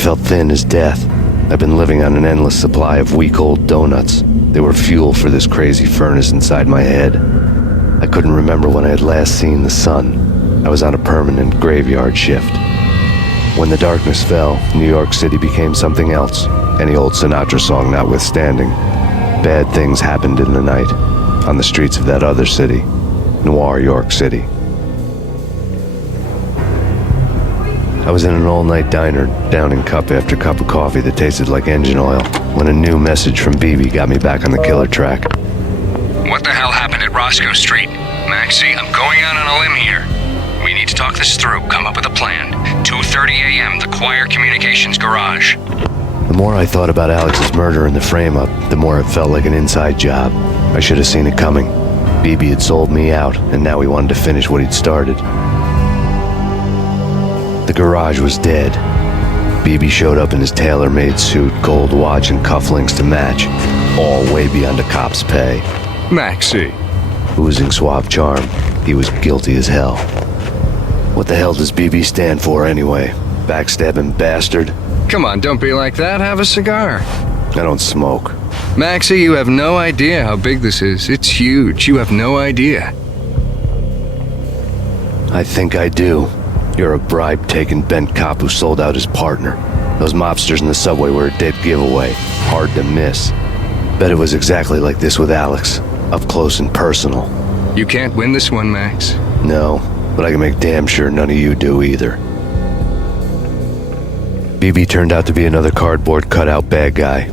felt thin as death. I've been living on an endless supply of week-old donuts. They were fuel for this crazy furnace inside my head. I couldn't remember when I had last seen the sun. I was on a permanent graveyard shift. When the darkness fell, New York City became something else, any old Sinatra song notwithstanding. Bad things happened in the night, on the streets of that other city, Noir York City. I was in an all-night diner, downing cup after cup of coffee that tasted like engine oil, when a new message from BB got me back on the killer track. What the hell happened at Roscoe Street? Maxie, I'm going out on a limb here. We need to talk this through, come up with a plan. 2:30 a.m., the Choir Communications Garage. The more I thought about Alex's murder and the frame-up, the more it felt like an inside job. I should have seen it coming. BB had sold me out, and now he wanted to finish what he'd started. The garage was dead. BB showed up in his tailor-made suit, gold watch, and cufflinks to match, all way beyond a cop's pay. Maxie. Oozing suave charm, he was guilty as hell. What the hell does BB stand for anyway? Backstabbing bastard? Come on, don't be like that. Have a cigar. I don't smoke. Maxie, you have no idea how big this is. It's huge. You have no idea. I think I do. You're a bribe-taking bent cop who sold out his partner. Those mobsters in the subway were a dead giveaway. Hard to miss. Bet it was exactly like this with Alex. Up close and personal. You can't win this one, Max. No, but I can make damn sure none of you do either. BB turned out to be another cardboard cutout bad guy.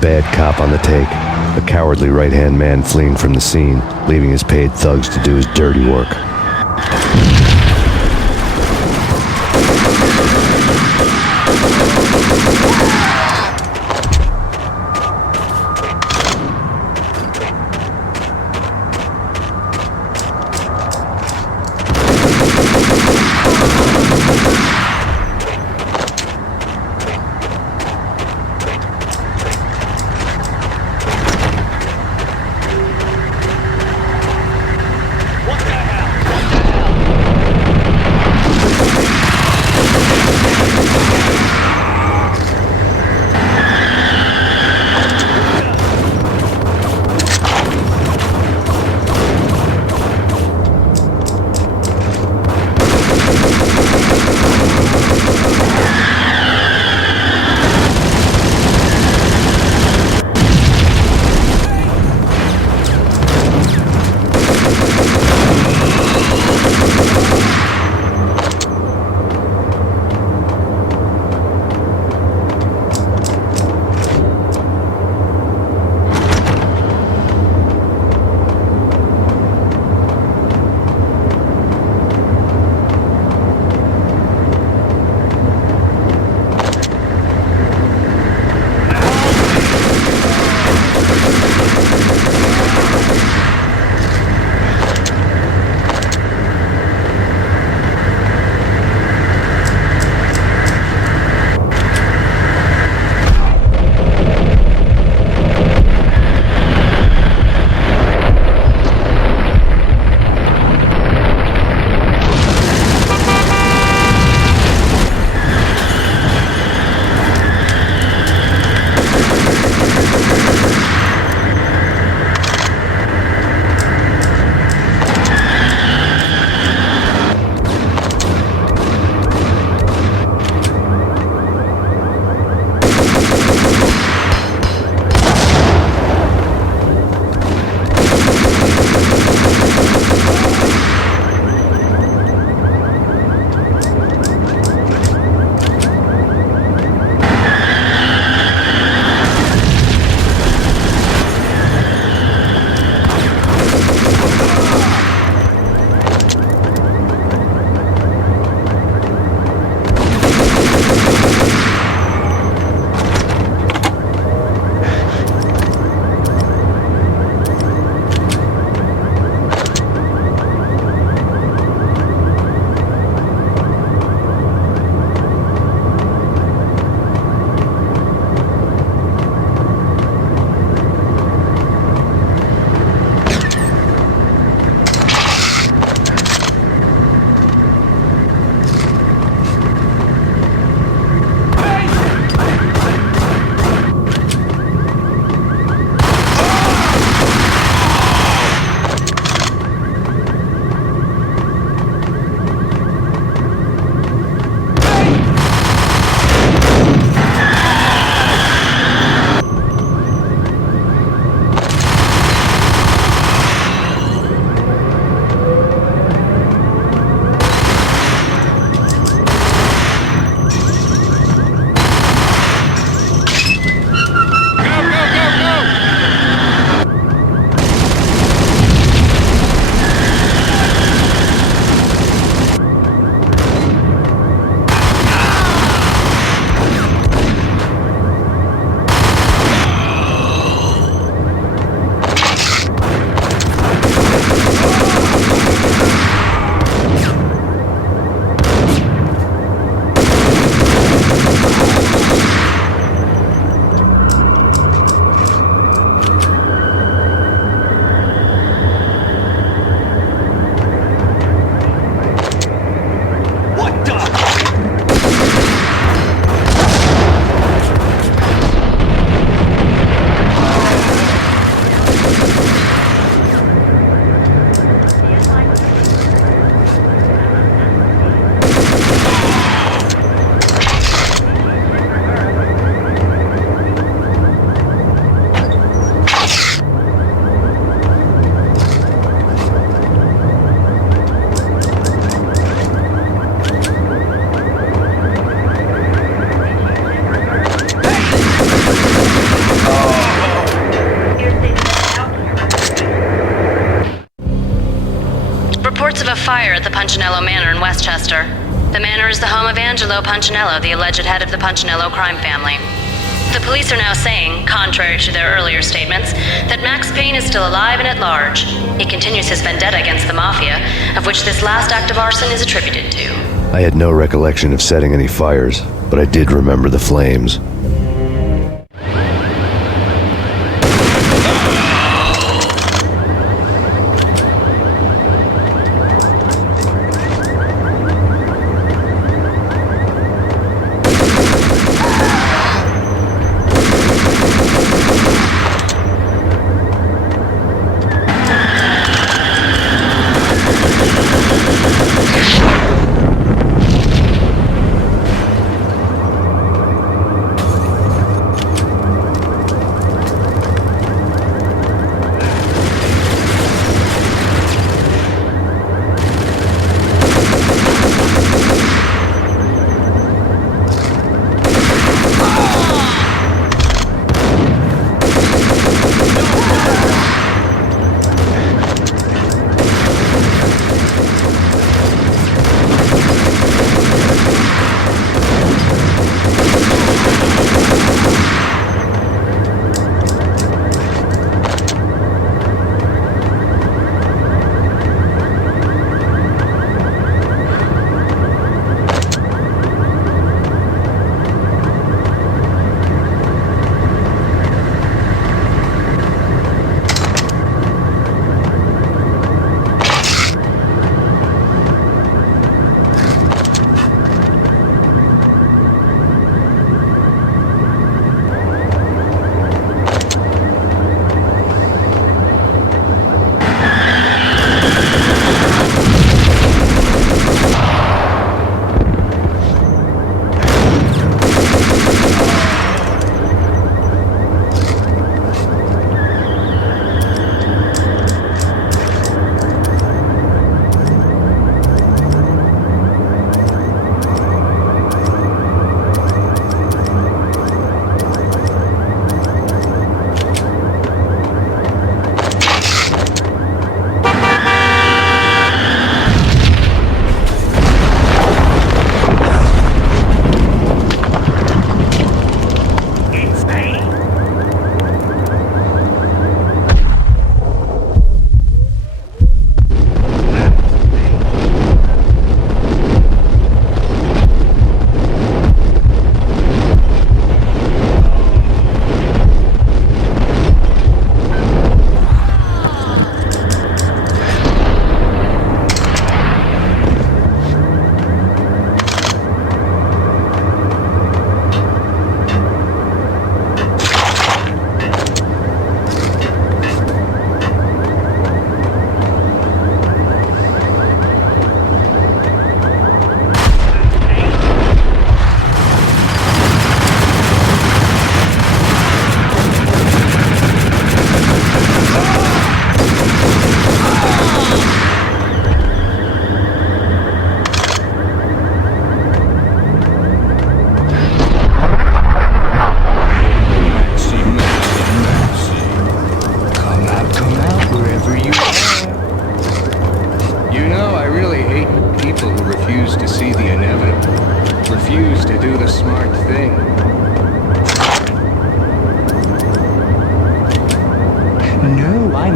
Bad cop on the take, a cowardly right-hand man fleeing from the scene, leaving his paid thugs to do his dirty work. reports of a fire at the Punchinello Manor in Westchester. The manor is the home of Angelo Punchinello, the alleged head of the Punchinello crime family. The police are now saying, contrary to their earlier statements, that Max Payne is still alive and at large. He continues his vendetta against the Mafia, of which this last act of arson is attributed to. I had no recollection of setting any fires, but I did remember the flames.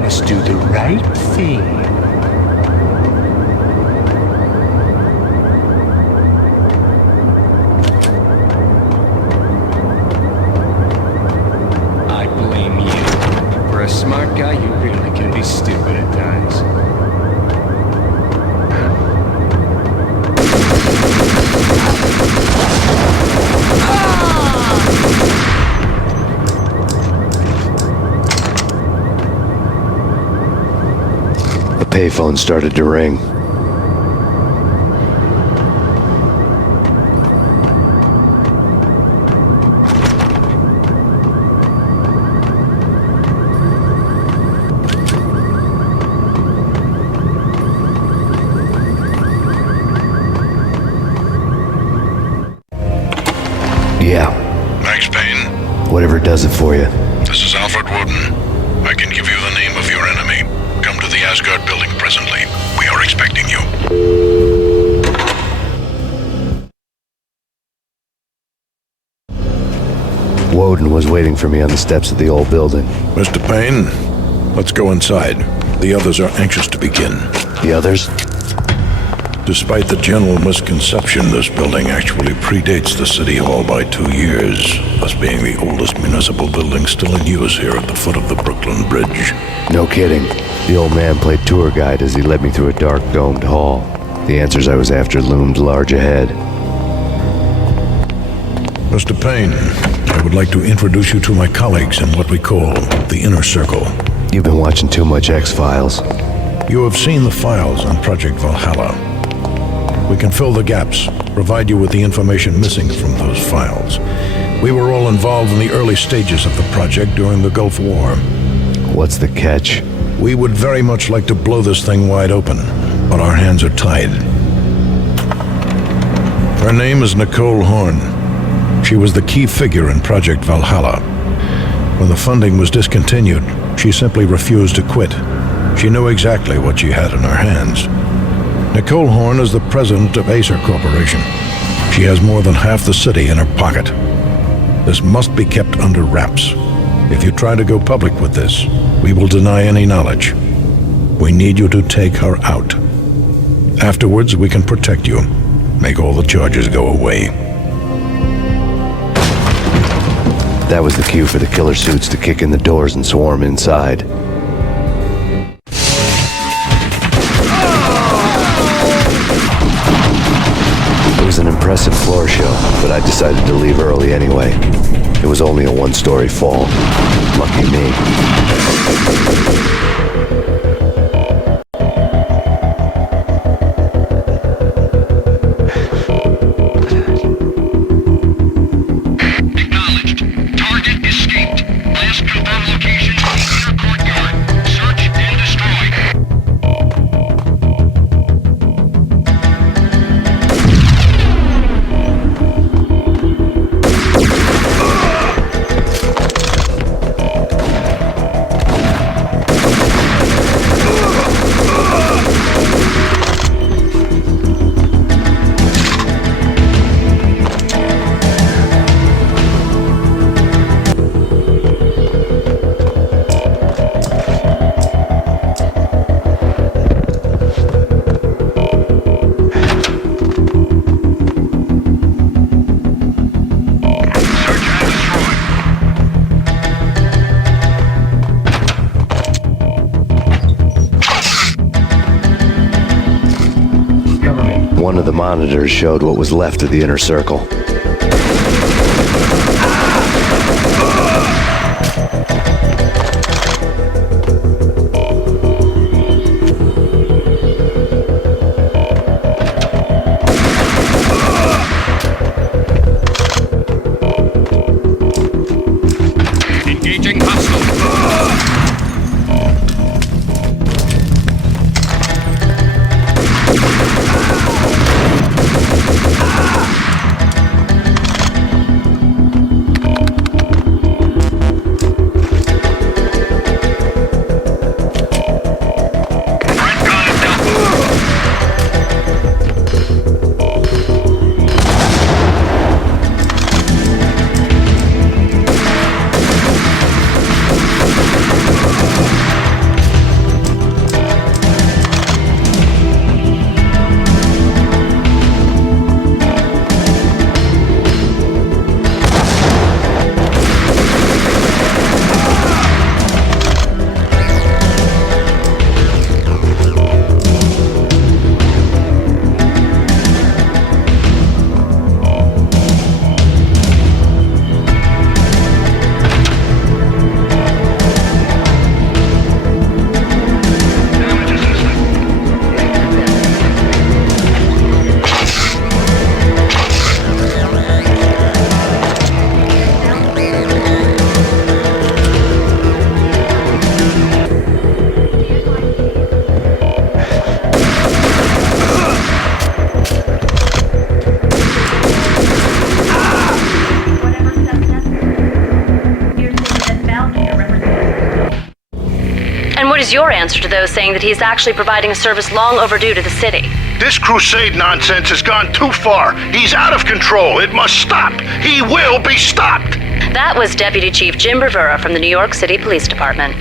must do the right thing. I blame you. For a smart guy, you really can be stupid at times. The payphone started to ring. Yeah. Max Payne? Whatever does it for you. This is Alfred Woden. I can give you the name of your enemy. Come to the Asgard building presently. We are expecting expecting you. Woden was waiting for me on the steps of the old building. Mr. Payne, let's go inside. The others are anxious to begin. The others? Despite the general misconception, this building actually predates the City Hall by 2 years, thus being the oldest municipal building still in use here at the foot of the Brooklyn Bridge. No kidding. The old man played tour guide as he led me through a dark domed hall. The answers I was after loomed large ahead. Mr. Payne, I would like to introduce you to my colleagues in what we call the Inner Circle. You've been watching too much X-Files. You have seen the files on Project Valhalla. We can fill the gaps, provide you with the information missing from those files. We were all involved in the early stages of the project during the Gulf War. What's the catch? We would very much like to blow this thing wide open, but our hands are tied. Her name is Nicole Horn. She was the key figure in Project Valhalla. When the funding was discontinued, she simply refused to quit. She knew exactly what she had in her hands. Nicole Horn is the president of Acer Corporation. She has more than half the city in her pocket. This must be kept under wraps. If you try to go public with this, we will deny any knowledge. We need you to take her out. Afterwards, we can protect you, make all the charges go away. That was the cue for the killer suits to kick in the doors and swarm inside. It was an impressive floor show, but I decided to leave early anyway. It was only a one-story fall. Lucky me. One of the monitors showed what was left of the inner circle. Engaging hostile. your answer to those saying that he's actually providing a service long overdue to the city? This crusade nonsense has gone too far. He's out of control. It must stop. He will be stopped. That was Deputy Chief Jim Rivera from the New York City Police Department.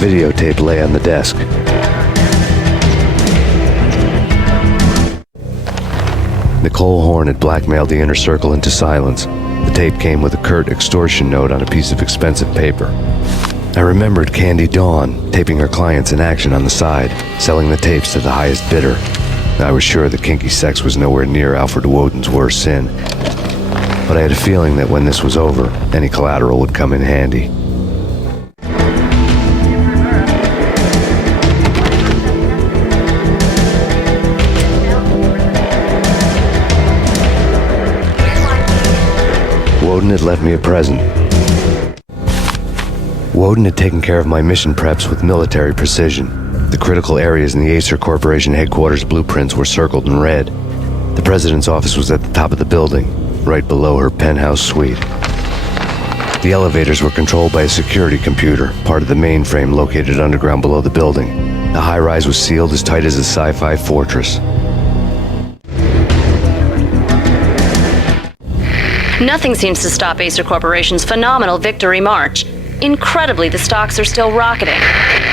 Videotape lay on the desk. Nicole Horn had blackmailed the inner circle into silence. The tape came with a curt extortion note on a piece of expensive paper. I remembered Candy Dawn taping her clients in action on the side, selling the tapes to the highest bidder. I was sure that kinky sex was nowhere near Alfred Woden's worst sin, but I had a feeling that when this was over, any collateral would come in handy. Woden had left me a present. Woden had taken care of my mission preps with military precision. The critical areas in the Acer Corporation headquarters blueprints were circled in red. The president's office was at the top of the building, right below her penthouse suite. The elevators were controlled by a security computer, part of the mainframe located underground below the building. The high-rise was sealed as tight as a sci-fi fortress. Nothing seems to stop Acer Corporation's phenomenal victory march. Incredibly, the stocks are still rocketing.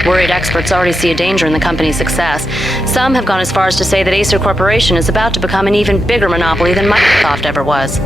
Worried experts already see a danger in the company's success. Some have gone as far as to say that Acer Corporation is about to become an even bigger monopoly than Microsoft ever was.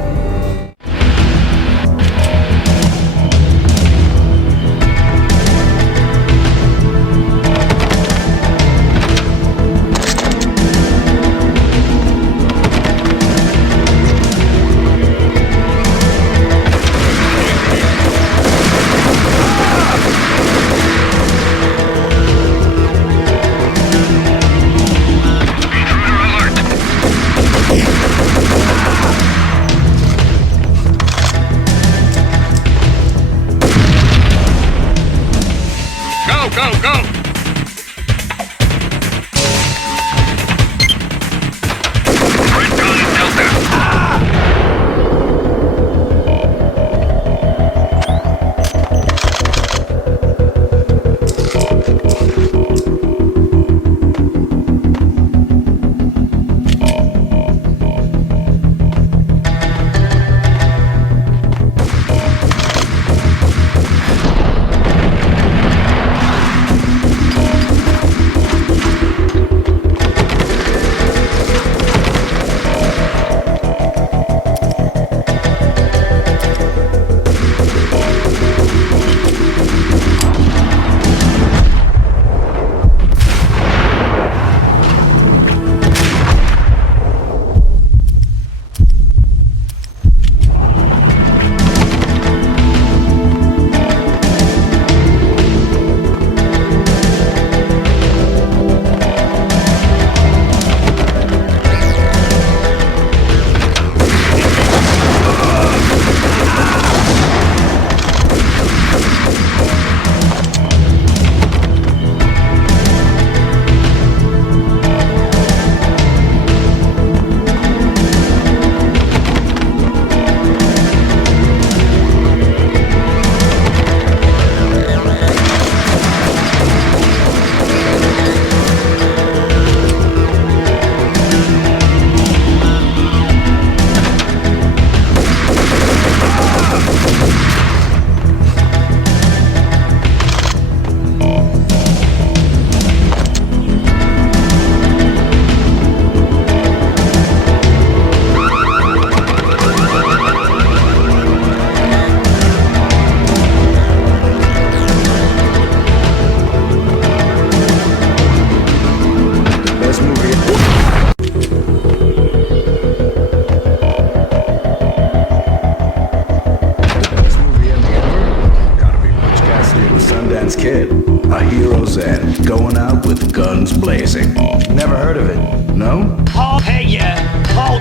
out with guns blazing. Never heard of it. No? I'll pay ya. I'll...